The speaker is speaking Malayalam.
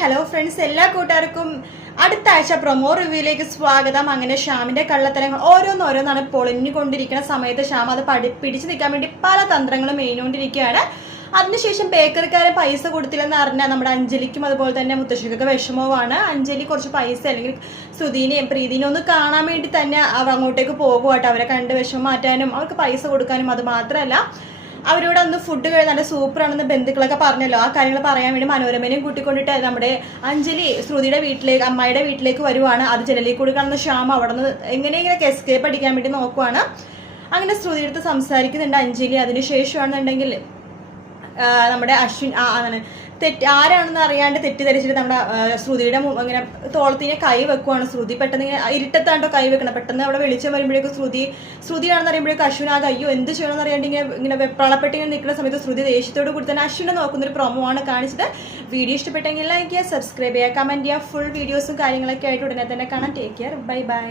ഹലോ ഫ്രണ്ട്സ്, എല്ലാ കൂട്ടുകാർക്കും അടുത്ത ആഴ്ച പ്രൊമോ റിവ്യൂയിലേക്ക് സ്വാഗതം. അങ്ങനെ ഷ്യാമിന്റെ കള്ളത്തരങ്ങൾ ഓരോന്നോരോന്നാണ് പൊളിഞ്ഞുകൊണ്ടിരിക്കുന്ന സമയത്ത് ഷ്യാം അത് പിടിച്ചു നിൽക്കാൻ വേണ്ടി പല തന്ത്രങ്ങളും മെയിനുകൊണ്ടിരിക്കുകയാണ്. അതിനുശേഷം ബേക്കറിക്കാരെ പൈസ കൊടുത്തില്ലെന്ന് അറിഞ്ഞാൽ നമ്മുടെ അഞ്ജലിക്കും അതുപോലെ തന്നെ മുത്തശ്ശിക്കൊക്കെ വിഷമവുമാണ്. അഞ്ജലി കുറച്ച് പൈസ അല്ലെങ്കിൽ ശ്രുതിനെയും പ്രീതിനെയും ഒന്ന് കാണാൻ വേണ്ടി തന്നെ അവർ അങ്ങോട്ടേക്ക് പോകുവാട്ടോ. അവരെ കണ്ട് വിഷമം മാറ്റാനും അവർക്ക് പൈസ കൊടുക്കാനും. അത് മാത്രമല്ല, അവരോട് അന്ന് ഫുഡ് നല്ല സൂപ്പറാണെന്ന് ബന്ധുക്കളൊക്കെ പറഞ്ഞല്ലോ. ആ കാര്യങ്ങൾ പറയാൻ വേണ്ടി മനോരമനെയും കൂട്ടിക്കൊണ്ടിട്ട് നമ്മുടെ അഞ്ജലി ശ്രുതിയുടെ വീട്ടിലേക്ക്, അമ്മായിയുടെ വീട്ടിലേക്ക് വരുവാണ്. അത് ജനലിൽ കൂടി കാണുന്ന ഷ്യാം അവിടെ നിന്ന് എങ്ങനെയെങ്കിലും എസ്കേപ്പ് അടിക്കാൻ വേണ്ടി നോക്കുവാണ്. അങ്ങനെ ശ്രുതിയുടെ അടുത്ത് സംസാരിക്കുന്നുണ്ട് അഞ്ജലി. അതിനുശേഷമാണെന്നുണ്ടെങ്കിൽ നമ്മുടെ അശ്വിൻ ആരാണെന്ന് അറിയാണ്ട് തെറ്റിദ്ധരിച്ചിട്ട് നമ്മുടെ ശ്രുതിയുടെ ഇങ്ങനെ തോളത്തിനെ കൈ വെക്കുവാണ്. ശ്രുതി പെട്ടെന്ന് ഇങ്ങനെ ഇരുട്ടത്താണ്ടോ കൈ വെക്കണം. പെട്ടെന്ന് അവിടെ വെളിച്ചം വരുമ്പോഴേക്കും ശ്രുതിയാണെന്ന് അറിയുമ്പോഴേക്കും അശ്വിൻ ആകെ അയ്യോ എന്ത് ചെയ്യണമെന്ന് അറിയാണ്ട് ഇങ്ങനെ വെപ്രളപ്പെട്ട് ഇങ്ങനെ നിൽക്കുന്ന സമയത്ത് ശ്രുതി ദേഷ്യത്തോട് കൂടി തന്നെ അശ്വിനെ നോക്കുന്നൊരു പ്രൊമോ ആണ് കാണിച്ചത്. വീഡിയോ ഇഷ്ടപ്പെട്ടെങ്കിൽ ലൈക്ക് ചെയ്യുക, സബ്സ്ക്രൈബ് ചെയ്യുക, കമന്റ് ചെയ്യുക. ഫുൾ വീഡിയോസും കാര്യങ്ങളൊക്കെ ആയിട്ട് ഉടനെ തന്നെ കാണാം. Take care, bye bye.